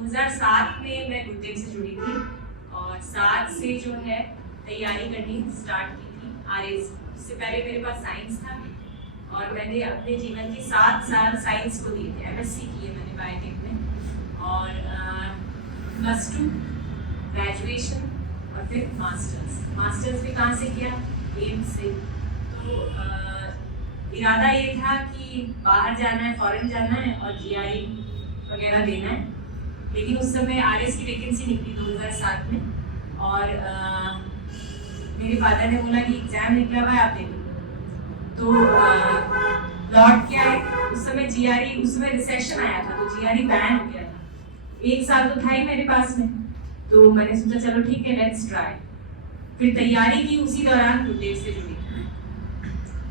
2007 में मैं गुरुदेव से जुड़ी थी और 7 से जो है तैयारी करनी स्टार्ट की थी आरएस। उससे पहले मेरे पास साइंस था और मैंने अपने जीवन के 7 साल साइंस को दिए थे। एमएससी की है मैंने बायोटेक में और +2 ग्रेजुएशन और फिर मास्टर्स भी कहाँ से किया, एम्स से। तो इरादा ये था कि बाहर जाना है, फॉरेन जाना है और जीआरई वगैरह देना है। लेकिन उस समय आरएस की वैकेंसी निकली 2007 में और मेरे फादर ने बोला कि एग्जाम निकला हुआ है, आप दे दो। तो लौट के आए। उस समय जीआरई, उस समय रिसेशन आया था तो जीआरई बैन हो गया था। 1 साल तो था ही मेरे पास में, तो मैंने सोचा चलो ठीक है, लेट्स ट्राई। फिर तैयारी की, उसी दौरान गुरुदेव से जुड़ी।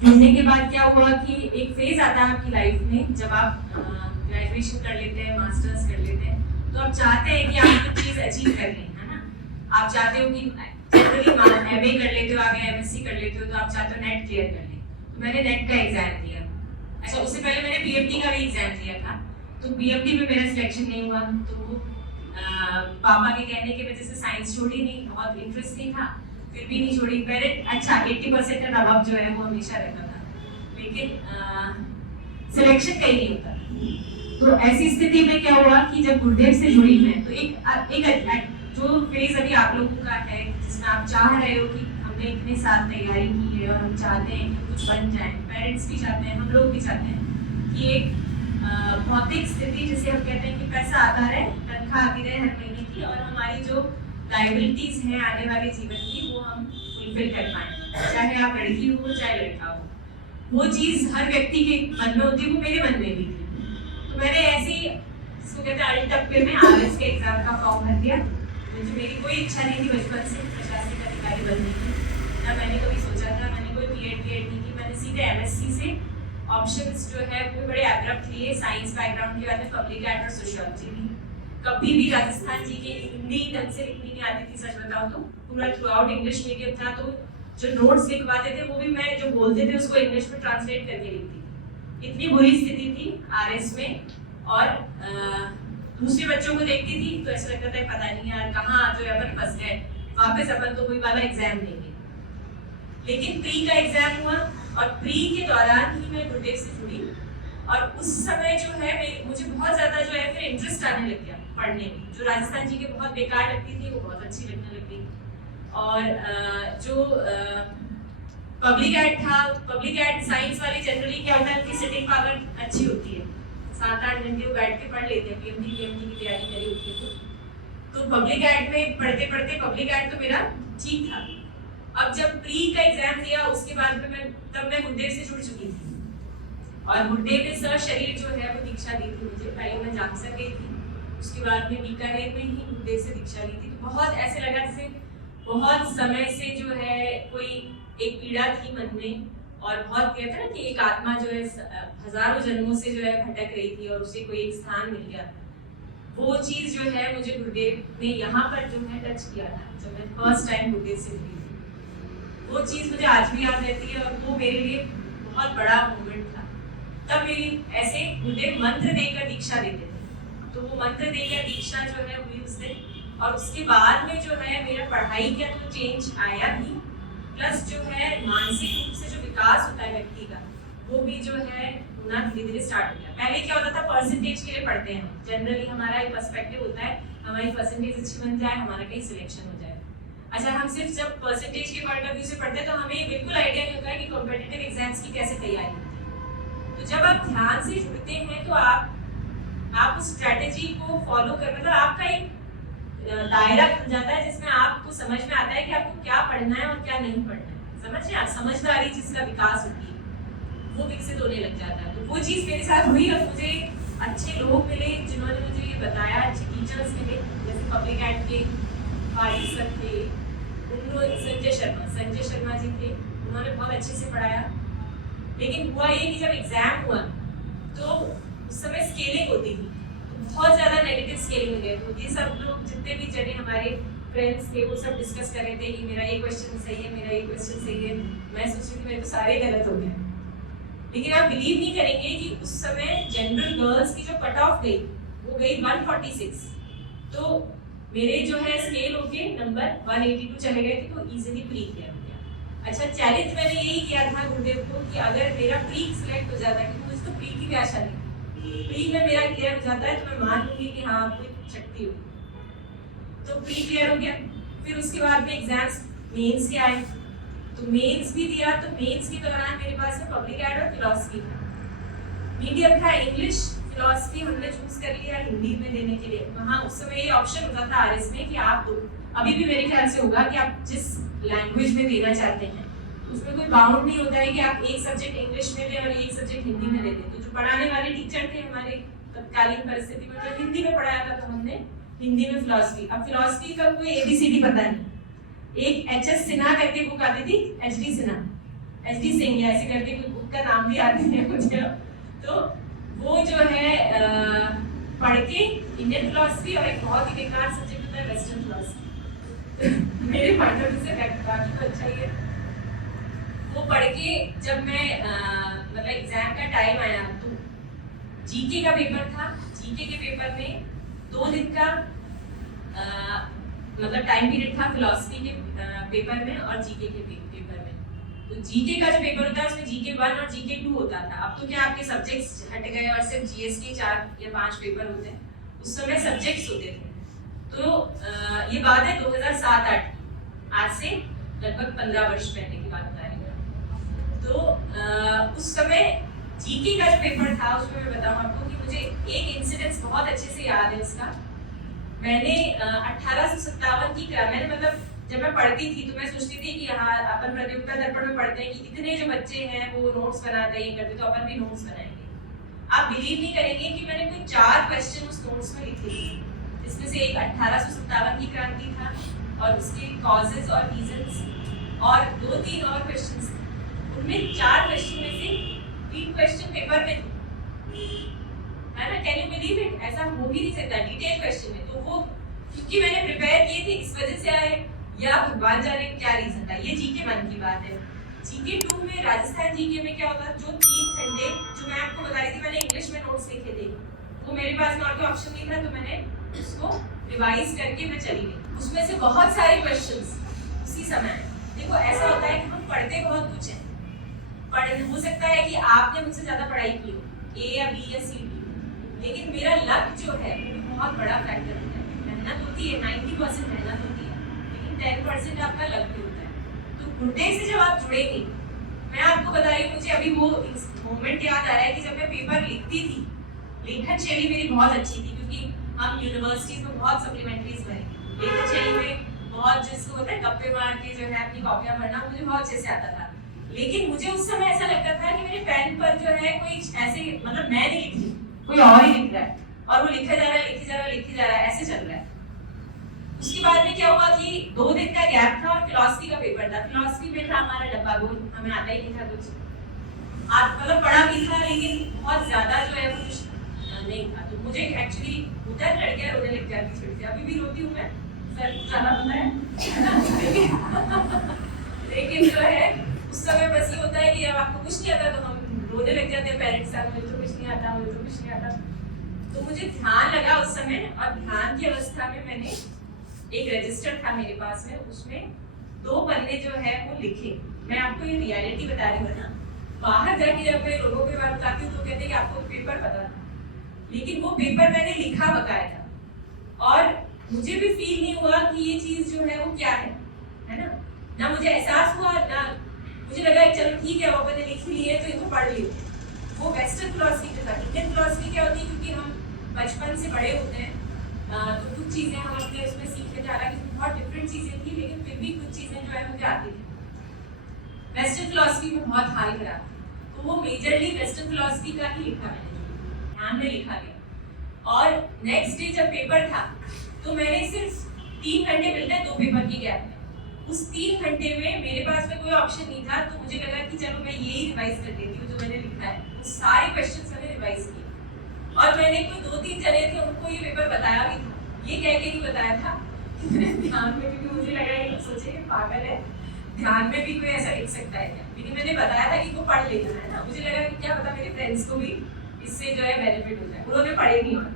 जुड़ने के बाद क्या हुआ कि एक फेज आता है आपकी लाइफ में, जब आप ग्रेजुएशन कर लेते हैं, मास्टर्स कर लेते हैं, तो आप चाहते हैं कि आप कुछ चीज़ अचीव कर लें, है ना। आप चाहते हो कि जनरली एमए कर लेते हो, आगे एमएससी कर लेते हो, तो आप चाहते हो नेट क्लियर कर लें। तो मैंने नेट का एग्जाम दिया। अच्छा, उससे पहले मैंने पीएमटी का भी एग्जाम दिया था, तो पीएमटी में मेरा सिलेक्शन नहीं हुआ। तो पापा के कहने की वजह से साइंस छोड़ी नहीं, बहुत इंटरेस्ट नहीं था, फिर भी नहीं छोड़ी। पहले अच्छा 80% का दबाव जो है वो हमेशा रहता था, लेकिन सिलेक्शन कहीं नहीं होता। तो ऐसी स्थिति में क्या हुआ कि जब गुरुदेव से जुड़ी मैं, तो एक जो फेज अभी आप लोगों का है जिसमें आप चाह रहे हो कि हमने इतने साल तैयारी की है और हम चाहते हैं कि कुछ बन जाए, पेरेंट्स भी चाहते हैं, हम लोग भी चाहते हैं कि एक भौतिक स्थिति जिसे हम कहते हैं कि पैसा आता रहे, तनख्वाह आती रहे हर महीने की, और हमारी जो लाइबिलिटीज हैं आने वाले जीवन की वो हम फुलफिल कर पाए, चाहे आप लड़की हो चाहे लड़का हो। वो चीज़ हर व्यक्ति के मन में होती है, वो मेरे मन में भी थी। तो मैंने ऐसी जिसको कहते हैं अल्टप्पे में आरएस के एग्जाम का फॉर्म भर दिया। मुझे मेरी कोई इच्छा नहीं थी बचपन से प्रशासनिक अधिकारी बनने की, ना मैंने कभी सोचा था, मैंने कोई बीएड नहीं की। मैंने सीधे एमएससी से ऑप्शंस जो है वो बड़े एब्रप्ट लिए। साइंस बैकग्राउंड के बाद में पब्लिक एड और सोशियोलॉजी ली। कभी भी राजस्थान जी की हिंदी ढंग से लिखनी नहीं आती थी, सच बताओ तो। पूरा थ्रू आउट इंग्लिश मीडियम था, तो जो नोट्स लिखवाते थे वो भी मैं जो बोलते थे उसको इंग्लिश में ट्रांसलेट करके लिखती थी। इतनी बुरी स्थिति थी आरएस में। और दूसरे बच्चों को देखती थी तो ऐसा लगता था पता नहीं यार कहाँ जो है अपन फंस गए, वापस अपन तो कोई वाला एग्जाम देंगे। लेकिन प्री का एग्जाम हुआ और प्री के दौरान ही मैं गुरुदेव से जुड़ी और उस समय जो है मुझे बहुत ज़्यादा जो है फिर इंटरेस्ट आने लग गया पढ़ने में। जो राजस्थान जी के बहुत बेकार लगती थी वो बहुत अच्छी लगने लगी। और जो पब्लिक एड था, पब्लिक एड साइंस वाली जनरली क्या होता है उनकी सिटिंग पावर अच्छी होती है, 7-8 घंटे वो बैठ के पढ़ लेते हैं, पीएमटी की तैयारी करी होती है। तो पब्लिक एड में पढ़ते पढ़ते पब्लिक एड तो मेरा ठीक था। अब जब प्री का एग्जाम दिया उसके बाद में मैं गुरुदेव से जुड़ चुकी थी और गुरुदेव ने शरीर जो है वो दीक्षा दी थी मुझे। पहले मैं जामसर गई थी, उसके बाद में बीकानेर में ही गुरुदेव से दीक्षा ली थी। तो बहुत ऐसे लगा जैसे बहुत समय से जो है कोई एक पीड़ा थी मन में, और बहुत कहते हैं ना कि एक आत्मा जो है हजारों जन्मों से जो है भटक रही थी और उसे कोई एक स्थान मिल गया। वो चीज़ जो है मुझे गुरुदेव ने यहाँ पर जो है टच किया था जब मैं फर्स्ट टाइम गुरुदेव से मिली थी। वो चीज़ मुझे आज भी याद रहती है और वो मेरे लिए बहुत बड़ा मोमेंट था। तब मेरी ऐसे गुरुदेव मंत्र देकर दीक्षा देते थे, तो वो मंत्र देकर दीक्षा जो है हुई उस दिन। और उसके बाद में जो है मेरा पढ़ाई का तो चेंज आया ही, प्लस जो है मानसिक रूप से जो विकास होता है व्यक्ति का वो भी जो है होना धीरे धीरे स्टार्ट हो गया। पहले क्या होता था, परसेंटेज के लिए पढ़ते हैं, जनरली हमारा एक पर्सपेक्टिव होता है हमारी परसेंटेज अच्छी बन जाए, हमारा कहीं सिलेक्शन हो जाए। अच्छा, हम सिर्फ जब परसेंटेज के पॉइंट ऑफ व्यू से पढ़ते हैं तो हमें बिल्कुल आइडिया नहीं होता है कि कॉम्पिटिटिव एग्जाम्स की कैसे तैयारी होती है। तो जब आप ध्यान से जुड़ते हैं तो आप उस स्ट्रेटेजी को फॉलो कर, मतलब आपका एक दायरा खुल जाता है जिसमें आपको समझ में आता है कि आपको क्या पढ़ना है और क्या नहीं पढ़ना है। समझिए आप, समझदारी जिसका विकास होती है वो विकसित होने लग जाता है। तो वो चीज़ मेरे साथ हुई और मुझे अच्छे लोग मिले जिन्होंने मुझे ये बताया, अच्छे टीचर्स मिले, जैसे पब्लिक एड के पारी सर थे, उन्होंने संजय शर्मा जी थे, उन्होंने बहुत अच्छे से पढ़ाया। लेकिन हुआ ये कि जब एग्जाम हुआ तो उस समय स्केलिंग होती थी, बहुत ज़्यादा नेगेटिव स्केलिंग हो गई। तो ये सब लोग जितने भी जने हमारे फ्रेंड्स थे वो सब डिस्कस कर रहे थे कि मेरा ये क्वेश्चन सही है, मेरा ये क्वेश्चन सही है। मैं सोच रही थी मेरे तो सारे गलत हो गए। लेकिन आप बिलीव नहीं करेंगे कि उस समय जनरल गर्ल्स की जो कट ऑफ गई वो गई 146 तो मेरे जो है स्केल होके नंबर 182 चले गए थे, तो इजीली प्री क्लियर हो गया। अच्छा, चैलेंज मैंने यही किया था गुरुदेव को कि अगर मेरा प्री सिलेक्ट हो जाता है, क्योंकि मुझे तो प्री की भी आशा नहीं, प्री में मेरा क्लियर हो जाता है तो मैं मान लूंगी कि हाँ आपको शक्ति होगी। तो प्री क्लियर हो गया। फिर उसके बाद में एग्जाम्स मेंस के आए, तो मेंस भी दिया। तो मेंस के दौरान मेरे पास में पब्लिक एड और फिलॉसफी था। मीडियम था इंग्लिश, फिलॉसफी हमने चूज कर लिया हिंदी में देने के लिए। वहाँ उस समय ये ऑप्शन होता था आरएस में कि आप दो, अभी भी मेरे ख्याल से होगा कि आप जिस लैंग्वेज में देना चाहते हैं, उसमें कोई बाउंड नहीं होता है कि आप एक सब्जेक्ट इंग्लिश में दें और एक सब्जेक्ट हिंदी में दे दें। तो जो पढ़ाने वाले टीचर थे हमारे तत्कालीन परिस्थिति में, तो हिंदी में पढ़ाया था, तो हमने हिंदी में फिलॉसफी। अब फिलॉसफी का कोई एबीसीडी पता नहीं। एक एचएस सिन्हा करके बुक आती थी, एचडी सिन्हा, एचडी सिंह ऐसे करके कोई बुक का नाम भी आते हैं मुझे। तो वो जो है पढ़ के इंडियन फिलॉसफी और एक बहुत ही बेकार सब्जेक्ट होता है वेस्टर्न फिलॉसफी मेरे पॉइंट ऑफ व्यू से बाकी तो अच्छा ही है। वो पढ़ के जब मैं मतलब एग्जाम का टाइम आया, तो जीके का पेपर था। जीके के पेपर में 2 दिन का मतलब टाइम पीरियड था फिलॉसफी के पेपर में और जीके के पेपर में। तो जीके का जो पेपर होता है उसमें जीके 1 और जीके 2 होता था। अब तो क्या आपके सब्जेक्ट्स हट गए और सिर्फ जीएस के 4 या 5 पेपर होते हैं, उस समय सब्जेक्ट्स होते थे। तो ये बात है 2007-8, आज से लगभग 15 वर्ष पहले की बात बता रही हूँ। तो उस समय जीके का जो पेपर था उसमें मैं बताऊँ आपको कि मुझे एक इंसिडेंस बहुत अच्छे से याद है उसका। मैंने 1857 की मैंने मतलब जब मैं पढ़ती थी तो मैं सोचती थी कि हाँ अपन प्रतियोगिता दर्पण में पढ़ते हैं कि इतने जो बच्चे हैं वो नोट्स बनाते हैं करते, तो अपन भी नोट्स बनाएंगे। आप बिलीव नहीं करेंगे कि मैंने कोई 4 क्वेश्चन उस नोट्स में लिखे थे। इसमें से एक 1857 की क्रांति था और उसके कॉजेज और रीजंस, और 2-3 और क्वेश्चंस थे। उनमें 4 क्वेश्चन में से 3 क्वेश्चन पेपर में थे, है ना। Can you believe it? ऐसा हो ही नहीं सकता, डिटेल क्वेश्चन में। तो वो क्योंकि मैंने प्रिपेयर किए थे इस वजह से आए, या भगवान जाने क्या रीजन था। ये जीके 1 की बात है। जीके 2 में राजस्थान जीके में क्या होता, जो 3 घंटे जो मैं आपको बता रही थी, मैंने इंग्लिश में नोट्स लिखे थे, वो मेरे पास में और कोई ऑप्शन नहीं था, तो मैंने उसको रिवाइज करके मैं चली गई। उसमें से बहुत सारे क्वेश्चंस उसी समय। देखो ऐसा होता है कि हम पढ़ते बहुत कुछ है, हो सकता है कि आपने मुझसे ज्यादा पढ़ाई की हो, ए या बी या सी डी, लेकिन मेरा लक जो है वो बहुत बड़ा फैक्टर होता है। मेहनत होती है, 90% मेहनत होती है, 10% आपका लग भी होता है। तो गुरुदेव से जब आप जुड़ेंगे, मैं आपको बता रही हूँ, मुझे अभी वो मोमेंट याद आ रहा है कि जब मैं पेपर लिखती थी, लेखन शैली मेरी बहुत अच्छी थी, क्योंकि हम यूनिवर्सिटीज में बहुत सप्लीमेंट्रीज बने, लेखन शैली में बहुत जिसको होता है गप्पे मार के जो है अपनी कॉपियां भरना, मुझे बहुत अच्छे से आता था। लेकिन मुझे उस समय ऐसा लगता था कि मेरे पेन पर जो है कोई ऐसे मतलब मैं नहीं लिख रही, कोई और ही लिख रहा है, और वो लिखा जा रहा है, लिखी जा रहा है, लिखी जा रहा है, ऐसे चल रहा है। उसके बाद में क्या हुआ कि 2 दिन का गैप था और फिलॉसफी का पेपर था। फिलॉसफी में था हमारा डब्बा गोल, हमें आता ही नहीं था कुछ, आप मतलब पढ़ा भी था लेकिन बहुत ज्यादा जो है वो कुछ नहीं था। तो मुझे एक्चुअली उधर लड़कियां रोने लग जाती थी, अभी भी रोती हूँ मैं, सर ज्यादा पता है लेकिन जो है उस समय बस ये होता है कि अब आपको कुछ नहीं आता तो हम रोने लग जाते हैं पेरेंट्स साथ, मुझे तो कुछ नहीं आता, मुझे तो कुछ नहीं आता। तो मुझे ध्यान लगा उस समय, और ध्यान की अवस्था में मैंने एक रजिस्टर था मेरे पास में, उसमें 2 पन्ने जो है वो लिखे। मैं आपको ये रियलिटी बता रही हूँ ना, बाहर जाके जब मैं लोगों के बारे में बताती हूँ तो कहते हैं कि आपको पेपर पता था, लेकिन वो पेपर मैंने लिखा बकायदा, और मुझे भी फील नहीं हुआ कि ये चीज जो है वो क्या है ना मुझे एहसास हुआ, ना मुझे लगा चलो ठीक है पापा ने लिख ली है तो इनको पढ़ लियो। वो वेस्टर्न फिलॉसफी का था। इंडियन फिलॉसफी क्या होती है, क्योंकि हम बचपन से बड़े होते हैं तो कुछ चीजें हम अपने उसमें सीखते जा रहा है, बहुत डिफरेंट चीजें थी, लेकिन फिर भी कुछ चीजें जो है मुझे आती थी। वेस्टर्न फिलॉसफी में बहुत हाल खराब, तो वो मेजरली वेस्टर्न फिलॉसफी का ही लिखा मैंने, ध्यान में लिखा गया। और नेक्स्ट डे जब पेपर था तो मैंने सिर्फ 3 घंटे मिलते हैं 2 पेपर की गैप में, उस 3 घंटे में मेरे पास में कोई ऑप्शन नहीं था, तो मुझे लगा कि चलो मैं यही रिवाइज कर लेती हूँ जो मैंने लिखा है। वो सारे क्वेश्चंस मैंने रिवाइज किए, और मैंने कोई 2-3 जने थे उनको ये पेपर बताया भी था, ये कह के नहीं बताया था ध्यान में, क्योंकि मुझे लगा ये लोग सोचे पागल है, ध्यान में भी कोई ऐसा लिख सकता है क्या, लेकिन मैंने बताया था कि इनको पढ़ लेना है ना। मुझे लगा कि क्या पता मेरे फ्रेंड्स को भी इससे जो है बेनिफिट हो जाए, उन्होंने पढ़े नहीं, और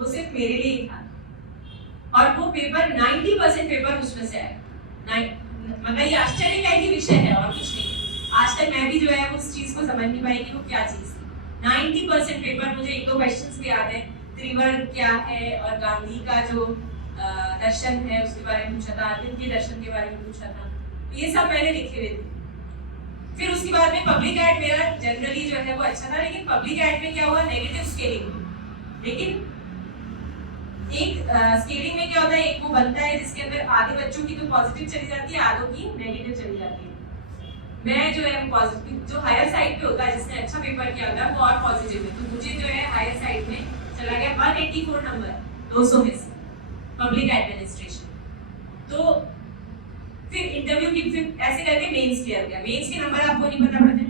वो सिर्फ मेरे लिए ही था। और वो पेपर 90% पेपर उसमें से आया। मतलब ये आश्चर्य का ही विषय है और कुछ नहीं। आज तक मैं भी जो है उस चीज को समझ नहीं पाई कि वो क्या चीज थी। 90% पेपर, मुझे एक दो क्वेश्चंस भी याद है, त्रिवर्ग क्या है और गांधी का जो दर्शन है उसके बारे में पूछा था, अरविंद के दर्शन के बारे में पूछा था, तो ये सब मैंने लिखे हुए थे। फिर उसके बाद में पब्लिक एड मेरा जनरली जो है वो अच्छा था, लेकिन पब्लिक एड में क्या हुआ, नेगेटिव स्केलिंग। लेकिन एक स्केलिंग में क्या होता है, एक वो बनता है जिसके अंदर आधे बच्चों की तो पॉजिटिव चली जाती है, आधों की नेगेटिव चली जाती है। मैं जो है पॉजिटिव, जो हायर साइड पे होता है, जिसने अच्छा पेपर किया होता है वो और पॉजिटिव है, तो मुझे जो है हायर साइड में चला गया 184 नंबर 200 में से पब्लिक एडमिनिस्ट्रेशन। तो फिर इंटरव्यू की, फिर ऐसे करके मेंस क्लियर किया। मेंस के नंबर आपको नहीं पता पड़ते।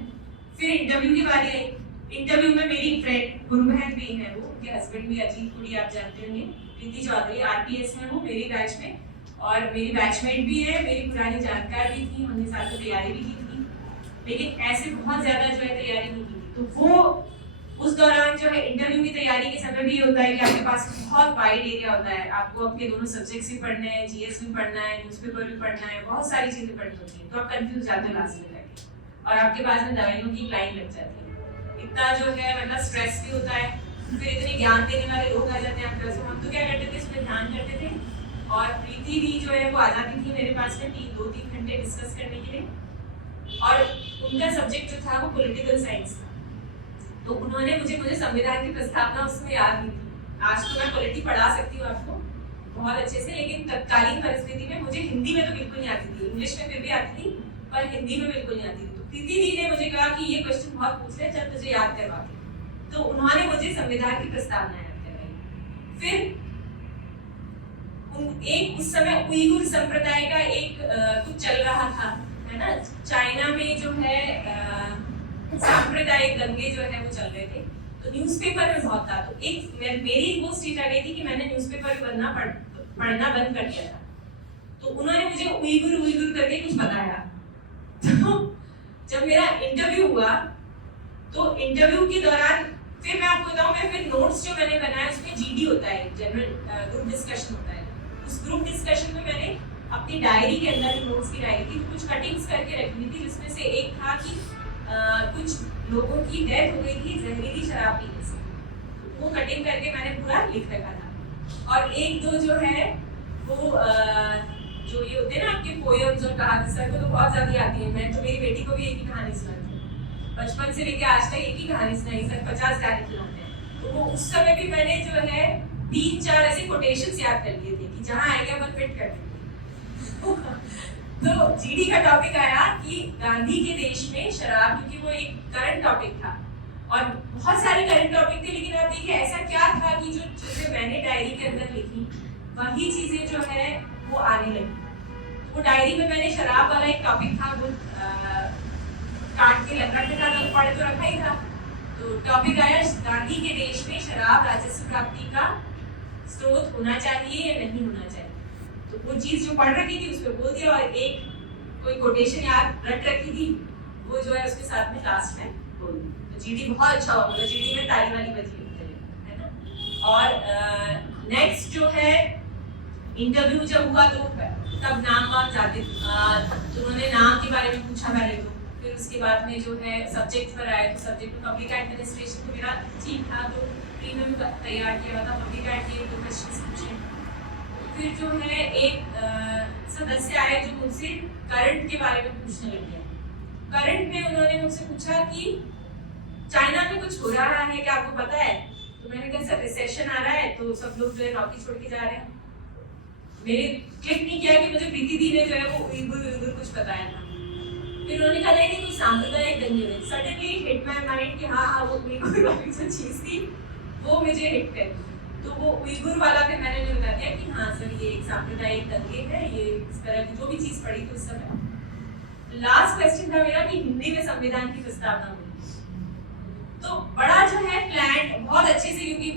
फिर इंटरव्यू की बारी आई। इंटरव्यू में मेरी फ्रेंड गुरबहन भी है, वो उनके हस्बैंड भी अजीत पुरी, आप जानते होंगे, प्रीति चौधरी, आरपीएस में वो मेरी बैच में, और मेरी बैचमेट भी है, मेरी पुरानी जानकार भी थी, हमने साथ में तैयारी भी की थी, लेकिन ऐसे बहुत ज्यादा जो है तैयारी नहीं की थी। तो वो उस दौरान जो है इंटरव्यू की तैयारी के समय भी ये होता है कि आपके पास बहुत वाइड एरिया होता है, आपको अपने दोनों सब्जेक्ट्स भी पढ़ने हैं, जीएस भी पढ़ना है, न्यूज़पेपर भी पढ़ना है, बहुत सारी चीजें पढ़नी होती है, तो आप कंफ्यूज जाते हैं लास्ट में जाके, और आपके पास में दवाइयों की लाइन लग जाती है, इतना जो है मतलब स्ट्रेस भी होता है, फिर इतने ज्ञान देने वाले लोग आ जाते हैं आपके पास। हम तो क्या करते थे, इसमें ध्यान करते थे, और प्रीति भी जो है वो आ जाती थी मेरे पास में 2-3 घंटे डिस्कस करने के लिए, और उनका सब्जेक्ट जो था वो पॉलिटिकल साइंस था, तो उन्होंने मुझे संविधान की प्रस्तावना उसमें याद नहीं थी। आज तो मैं पॉलिटी पढ़ा सकती हूँ आपको बहुत अच्छे से, लेकिन तत्कालीन परिस्थिति में मुझे हिंदी में तो बिल्कुल नहीं आती थी, इंग्लिश में फिर भी आती थी, पर हिंदी में बिल्कुल नहीं आती थी। तो प्रीति दी ने मुझे कहा कि ये क्वेश्चन बहुत पूछ रहे, चल तुझे याद करवा के, तो उन्होंने मुझे संविधान की प्रस्तावना याद करवाई। फिर एक उस समय उइगुर संप्रदाय का एक कुछ चल रहा था, है ना, चाइना में जो है सांप्रदायिक दंगे जो है वो चल रहे थे, तो न्यूज़पेपर में बहुत था। तो एक मेरी वो स्टेज आ गई थी कि मैंने न्यूज़पेपर पढ़ना बंद कर दिया था, तो उन्होंने मुझे उइगुर करके कुछ बताया। तो जब मेरा इंटरव्यू हुआ, तो इंटरव्यू के दौरान फिर मैं आपको बताऊं, मैं फिर नोट्स जो मैंने बनाया उसमें जीडी होता है, जनरल ग्रुप डिस्कशन होता है, उस ग्रुप डिस्कशन में मैंने अपनी डायरी के अंदर, नोट्स की डायरी थी, कुछ कटिंग्स करके रखी थी, जिसमें से एक था कि कुछ लोगों की डेथ हो गई थी जहरीली शराब पीने से, वो कटिंग करके मैंने पूरा लिख रखा था। और एक दो जो है वो जो ये होते हैं ना आपके पोएम्स और कहानी, सर को तो बहुत ज्यादा आती है, मैं तो मेरी बेटी को भी एक ही कहानी सुनाती हूँ, बचपन से लेके आज तक एक ही कहानी सुनाई, सर 50 गाने खिलाते हैं। तो वो उस समय भी मैंने जो है 3-4 ऐसे कोटेशंस याद कर लिए थे कि जहाँ आएगा अपन फिट कर देंगे। तो जीडी का टॉपिक आया कि गांधी के देश में शराब, क्योंकि वो एक करंट टॉपिक था, और बहुत सारे करंट टॉपिक थे, लेकिन आप देखिए ऐसा क्या था कि जो चीजें मैंने डायरी के अंदर लिखी वही चीजें जो है वो आने लगी। वो डायरी में मैंने शराब वाला एक टॉपिक था, वो काट के रखा था, तो पढ़ तो रखा ही था। तो टॉपिक आया गांधी के देश में शराब राजस्व प्राप्ति का स्रोत होना चाहिए या नहीं होना चाहिए। तो वो चीज जो पढ़ रखी थी उस पर बोल दिया, और एक कोई कोटेशन याद रट रखी थी, वो जो है उसके साथ में लास्ट में बोल दी। तो जीडी बहुत अच्छा हुआ, मतलब जीडी में ताली वाली बजी है ना। और नेक्स्ट जो है इंटरव्यू जब हुआ तो तब नाम जाते थे, तो उन्होंने नाम के बारे में पूछा पहले, तो फिर उसके बाद में जो है सब्जेक्ट पर आए, तो सब्जेक्ट में पब्लिक एडमिनिस्ट्रेशन तो मेरा ठीक था, तो प्री में भी तैयार किया हुआ था, पब्लिक एड के 2 क्वेश्चंस पूछे। फिर जो है एक सदस्य आए जो मुझसे करंट के बारे में पूछने लगे। करंट में उन्होंने मुझसे पूछा कि चाइना में कुछ हो रहा है क्या, आपको पता है? तो मैंने कहा सर रिसेशन आ रहा है, तो सब लोग जो है नौकरी छोड़ के जा रहे हैं। मेरे क्लिक नहीं किया कि मुझे प्रीति दी ने जो है वो उइगुर कुछ बताया था। फिर उन्होंने कहा नहीं कोई सांप्रदायिक दंगे में, सडनली हिट माय माइंड कि हाँ वो उइगुर वाली जो चीज थी वो मुझे हिट कर। तो वो उइगुर वाला फिर मैंने उन्हें बता दिया कि हाँ सर ये एक सांप्रदायिक दंगे है, ये इस तरह की जो भी चीज पढ़ी थी उस समय। लास्ट क्वेश्चन था मेरा कि हिंदी में संविधान की प्रस्तावना हुई, तो बड़ा जो है प्लान बहुत अच्छे से, क्योंकि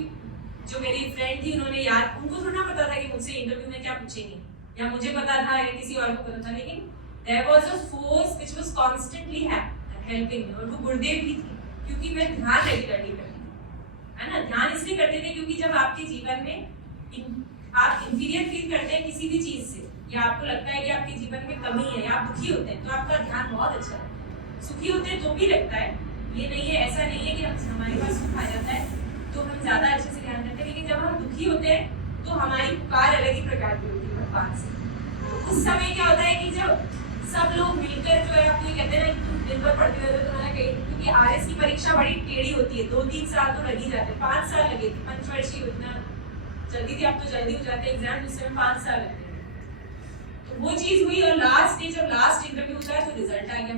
जो मेरी फ्रेंड थी उन्होंने याद, उनको थोड़ा पता था कि मुझसे इंटरव्यू में क्या पूछेंगे, या मुझे पता था या किसी और को पता था, लेकिन there was a force which was constantly helping me, और वो गुरुदेव भी थी, क्योंकि मैं ध्यान रेगुलरली करती थी, है ना। ध्यान इसलिए करते थे क्योंकि जब आपके जीवन में आप इंफीरियर फील करते हैं किसी भी चीज से, या आपको लगता है कि आपके जीवन में कमी है, या आप दुखी होते हैं, तो आपका ध्यान बहुत अच्छा रहता है। सुखी होते हैं तो भी लगता है, ये नहीं है, ऐसा नहीं है कि हमारे पास सुख आ जाता है तो हम ज्यादा अच्छे से ध्यान करते हैं, लेकिन जब हम दुखी होते हैं तो हमारी पुकार अलग ही प्रकार की होती है भगवान से। तो उस समय क्या होता है कि जब सब लोग मिलकर जो है आपको ये कहते हैं ना कि तुम दिन भर पढ़ते रहते हो, तुम्हारा कहीं, क्योंकि आरएस की परीक्षा बड़ी टेढ़ी होती है, 2-3 साल तो लग ही जाते हैं, 5 साल लगे थे, पंचवर्षीय योजना जल्दी थी, अब तो जल्दी हो जाते हैं एग्जाम, उस समय 5 साल लगते हैं। तो वो चीज हुई, और लास्ट डे जब लास्ट इंटरव्यू होता है तो रिजल्ट आ गया,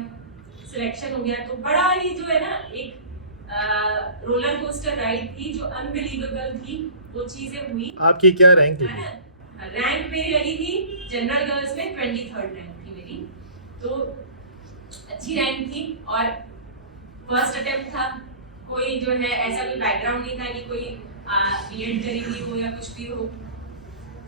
सिलेक्शन हो गया। तो बड़ा ही जो है ना एक रोलर कोस्टर राइड थी जो अनबिलीवेबल थी, वो चीजें हुई। आपकी क्या रैंक थी? रैंक मेरी लगी थी जनरल गर्ल्स में 23rd रैंक थी मेरी, तो अच्छी रैंक थी, और फर्स्ट अटेम्प्ट था, कोई जो है ऐसा कोई बैकग्राउंड नहीं था कि कोई बीएड करी हुई हो या कुछ भी हो।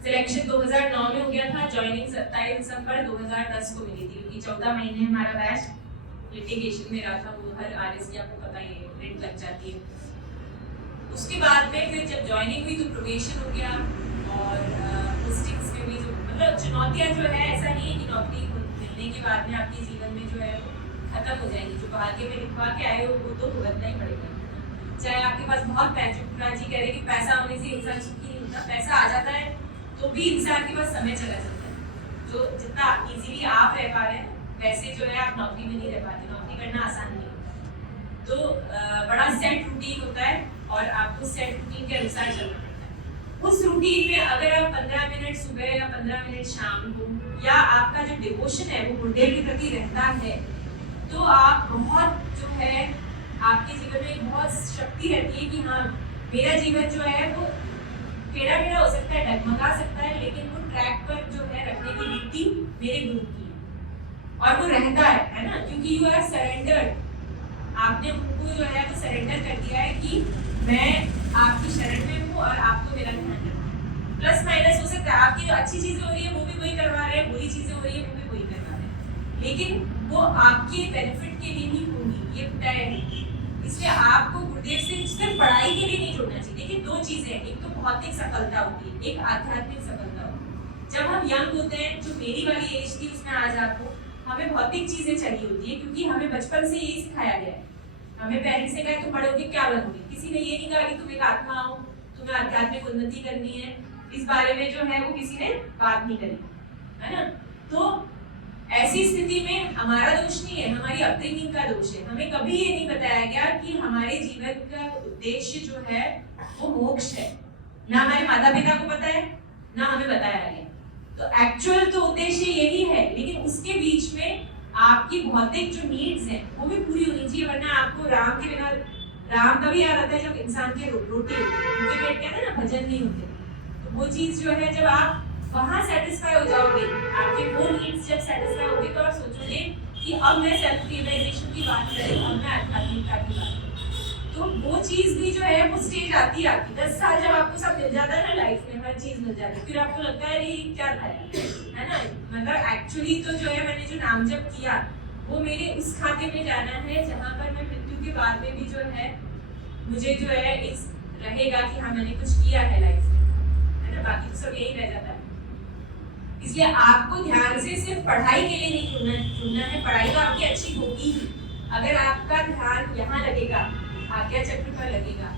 सिलेक्शन 2009 में हो गया था, ज्वाइनिंग 27 दिसंबर 2010 को मिली थी, क्योंकि 14 महीने हमारा बैच लिटिगेशन में रहा था, वो हर आरएस की आपको पता ही है, प्रिंट लग जाती है। उसके बाद में फिर जब ज्वाइनिंग हुई तो प्रोबेशन हो गया, और पोस्टिंग्स में भी जो मतलब चुनौतियां जो है, ऐसा नहीं है कि नौकरी मिलने के बाद में आपके जीवन में जो है खत्म हो जाएगी, जो भाग्य में लिखवा के आए हो वो तो भुगतना ही पड़ेगा। चाहे आपके पास बहुत पैसे, जी कह रहे कि पैसा होने से इंसान सुखी नहीं होता, पैसा आ जाता है तो भी इंसान के पास समय चला जाता है, जो जितना इजीली आप रह पा रहे हैं वैसे जो है आप नौकरी में नहीं रह पाते, नौकरी करना आसान नहीं होता। तो बड़ा सेट रूटीन होता है, और आपको सेट रूटीन के अनुसार चलना पड़ता है। उस रूटीन में अगर आप 15 मिनट सुबह या 15 मिनट शाम को, या आपका जो डिवोशन है वो गुरुदेव के प्रति रहता है, तो आप बहुत जो है आपके जीवन में बहुत शक्ति रहती है कि हाँ मेरा जीवन जो है वो टेढ़ा मेढ़ा हो सकता है, डगमगा सकता है, लेकिन वो ट्रैक पर जो है रखने की नीति मेरे गुरु की है, और वो रहता है ना, क्योंकि यू आर सरेंडर्ड, आपने उनको जो है वो सरेंडर कर दिया है कि मैं आपकी शरण में हूँ और आपको मेरा ध्यान रखना है। प्लस माइनस हो सकता है, आपकी जो अच्छी चीजें हो रही है वो भी वही करवा रहे हैं, बुरी चीजें हो रही है वो भी वही करवा रहे हैं, लेकिन वो आपके बेनिफिट के लिए ही होगी, ये तय है। इसलिए आपको गुरुदेव से सिर्फ पढ़ाई के लिए नहीं जुड़ना चाहिए। देखिए दो चीजें हैं, एक तो भौतिक सफलता होती है, एक आध्यात्मिक सफलता होती है। जब हम यंग होते हैं, जो मेरी वाली एज थी उसमें आज आपको, हमें भौतिक चीजें चाहिए होती है, क्योंकि हमें बचपन से यही सिखाया गया है। हमें पेरेंट्स ने कहा तुम पढ़ोगे क्या बनोगे, किसी ने ये नहीं कहा कि तुम एक आत्मा हो, तुम्हें आध्यात्मिक उन्नति करनी है, इस बारे में जो है वो किसी ने बात नहीं करी, है ना। तो ऐसी स्थिति में हमारा दोष नहीं है, हमारी अपब्रिंगिंग का दोष है। हमें कभी ये नहीं बताया गया कि हमारे जीवन का उद्देश्य जो है वो मोक्ष है, ना हमारे माता पिता को पता है, ना हमें बताया गया। तो एक्चुअल तो उद्देश्य यही है, लेकिन उसके बीच में आपकी भौतिक जो नीड्स हैं वो भी पूरी होनी चाहिए, वरना आपको राम के बिना, राम तभी याद आता है जब इंसान के रोटी होती है, उनके पेट कहते हैं ना भजन नहीं होते। तो वो चीज जो है जब आप वहां सेटिस्फाई हो जाओगे, आपके वो नीड्स जब सेटिस्फाई होंगे, तो आप सोचोगे कि अब मैं सेल्फ रियलाइजेशन की बात करें, अब मैं आध्यात्मिकता की बात करें। तो वो चीज भी जो है वो स्टेज आती है आपकी 10 साल जब आपको सब मिल जाता है ना, लाइफ में हर चीज मिल जाती है, फिर आपको लगता है ये क्या था, है ना। मतलब एक्चुअली तो जो है मैंने जो नाम जप किया वो मेरे उस खाते में जाना है जहाँ पर मैं मृत्यु के बाद में भी जो है मुझे जो है इस रहेगा कि हाँ मैंने कुछ किया है लाइफ में, है ना। बाकी तो सब यही रह जाता है। इसलिए आपको ध्यान से सिर्फ पढ़ाई के लिए नहीं चुनना है, पढ़ाई तो आपकी अच्छी होगी ही, अगर आपका ध्यान यहाँ लगेगा, आज्ञा चक्र पर लगेगा,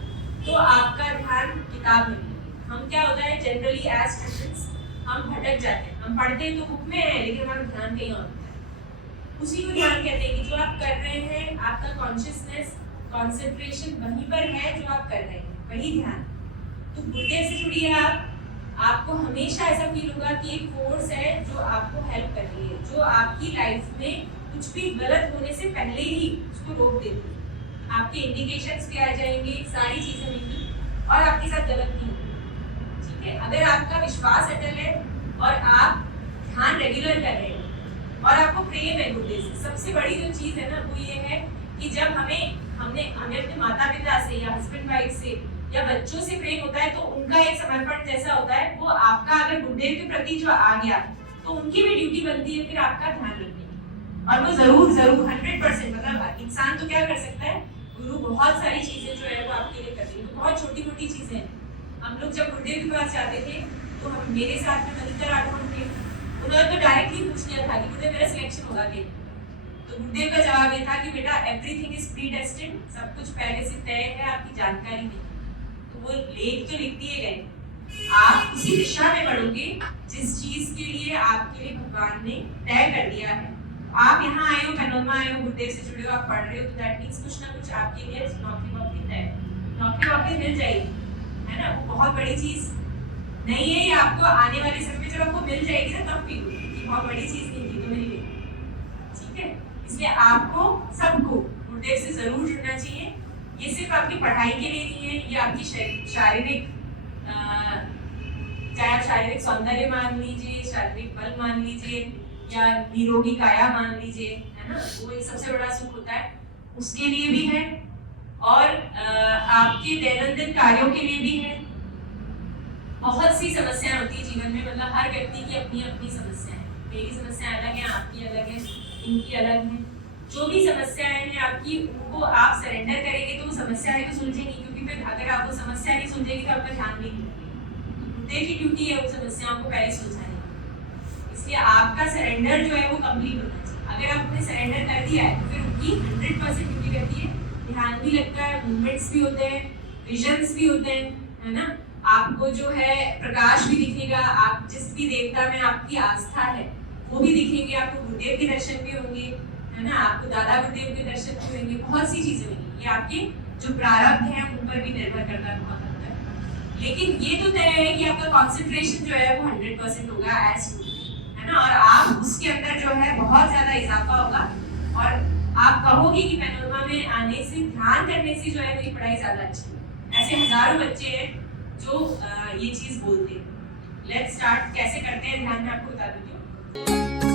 तो आपका ध्यान किताब में लगेगा। हम क्या होता है जनरली एज स्टूडेंट्स हम भटक जाते हैं, हम पढ़ते तो बुक में है लेकिन हमारा ध्यान कहीं और होता है। उसी को ध्यान कहते हैं कि जो आप कर रहे हैं, आपका कॉन्शियसनेस कॉन्सेंट्रेशन वहीं पर है, जो आप कर रहे हैं वही ध्यान। तो गुरुदेव से जुड़िए आपको हमेशा ऐसा फील होगा कि एक फोर्स है जो आपको हेल्प कर रही है, जो आपकी लाइफ में कुछ भी गलत होने से पहले ही उसको रोक देती है। आपके इंडिकेशंस भी आ जाएंगे, सारी चीजें होंगी और आपके साथ गलत नहीं होगी, ठीक है। अगर आपका विश्वास अटल है और आप ध्यान रेगुलर कर रहे हैं और आपको प्रेम है गुरुदेव से, सबसे बड़ी जो चीज है ना वो ये है कि जब हमने अपने माता पिता से या हस्बैंड वाइफ से या बच्चों से प्रेम होता है तो उनका एक समर्पण जैसा होता है, वो आपका अगर गुरुदेव के प्रति जो आ गया तो उनकी भी ड्यूटी बनती है फिर आपका ध्यान रखने की, और वो जरूर 100%। मतलब इंसान तो क्या कर सकता है, गुरु बहुत सारी चीजें जो है वो आपके लिए करते हैं, तो बहुत छोटी मोटी चीजें हैं। हम लोग जब गुरुदेव के पास जाते थे तो हम मेरे साथ में मलिका राठौड़ थे, उन्होंने तो डायरेक्टली पूछ लिया था कि गुरुदेव मेरा सिलेक्शन होगा कि तो गुरुदेव का जवाब ये था कि बेटा एवरीथिंग इज प्री डेस्टिन्ड, सब कुछ पहले से तय है, आपकी जानकारी नहीं। तो वो लेख तो लिख दिए गए, आप उसी दिशा में बढ़ोगे जिस चीज के लिए आपके लिए भगवान ने तय कर दिया है। आप यहाँ आए हो, पैनोरमा आए हो, गुरुदेव से जुड़े हो, आप पढ़ रहे हो, तो दैट मींस कुछ ना कुछ आपके लिए नौकरी तय, नौकरी मिल जाएगी, है ना। वो बहुत बड़ी चीज नहीं है, ये आपको आने वाले समय में जब आपको मिल जाएगी ना तब फील होगी कि बहुत बड़ी चीज नहीं थी तो मिल गई, ठीक है। इसलिए आपको सबको गुरुदेव से जरूर जुड़ना चाहिए। ये सिर्फ आपकी पढ़ाई के लिए नहीं है, ये आपकी शारीरिक, चाहे आप शारीरिक सौंदर्य मान लीजिए, शारीरिक बल मान लीजिए, या निरोगी काया मान लीजिए, है ना, वो एक सबसे बड़ा सुख होता है, उसके लिए भी है, और आपके दैनंदिन कार्यों के लिए भी है। बहुत सी समस्याएं होती है जीवन में, मतलब हर व्यक्ति की अपनी अपनी समस्या है, मेरी समस्या अलग है, आपकी अलग है, इनकी अलग है। जो भी समस्याएं हैं आपकी, उनको आप सरेंडर करेंगे तो वो समस्या है तो सुलझेगी, क्योंकि फिर अगर आपको समस्या नहीं सुलझेगी तो आपका ध्यान भी नहीं लगेगा। गुरुदेव की ड्यूटी है उन समस्याओं को पहले सुलझाने, इसलिए आपका सरेंडर जो है वो कंप्लीट होना चाहिए। अगर आपने सरेंडर कर दिया है तो फिर उनकी 100% ड्यूटी करती है, ध्यान भी लगता है, मूवमेंट्स भी होते हैं, विजन्स भी होते हैं, है ना। आपको जो है प्रकाश भी दिखेगा, आप जिस भी देवता में आपकी आस्था है वो भी दिखेंगे, आपको गुरुदेव के दर्शन भी होंगे, है ना, आपको दादा गुरुदेव के दर्शन भी होंगे, बहुत सी चीजें होंगी। ये आपके जो प्रारब्ध है उन पर भी निर्भर करता है बहुत हद तक, लेकिन ये तो तय है कि आपका कॉन्सेंट्रेशन जो है वो 100% होगा एज स्टूडेंट, है ना, और आप उसके अंदर जो है बहुत ज्यादा इजाफा होगा, और आप कहोगे कि पैनोरमा में आने से, ध्यान करने से जो है मेरी पढ़ाई ज्यादा अच्छी है। ऐसे हजारों बच्चे हैं जो ये चीज बोलते हैं। लेट्स स्टार्ट, कैसे करते हैं ध्यान में आपको बता देती हूँ।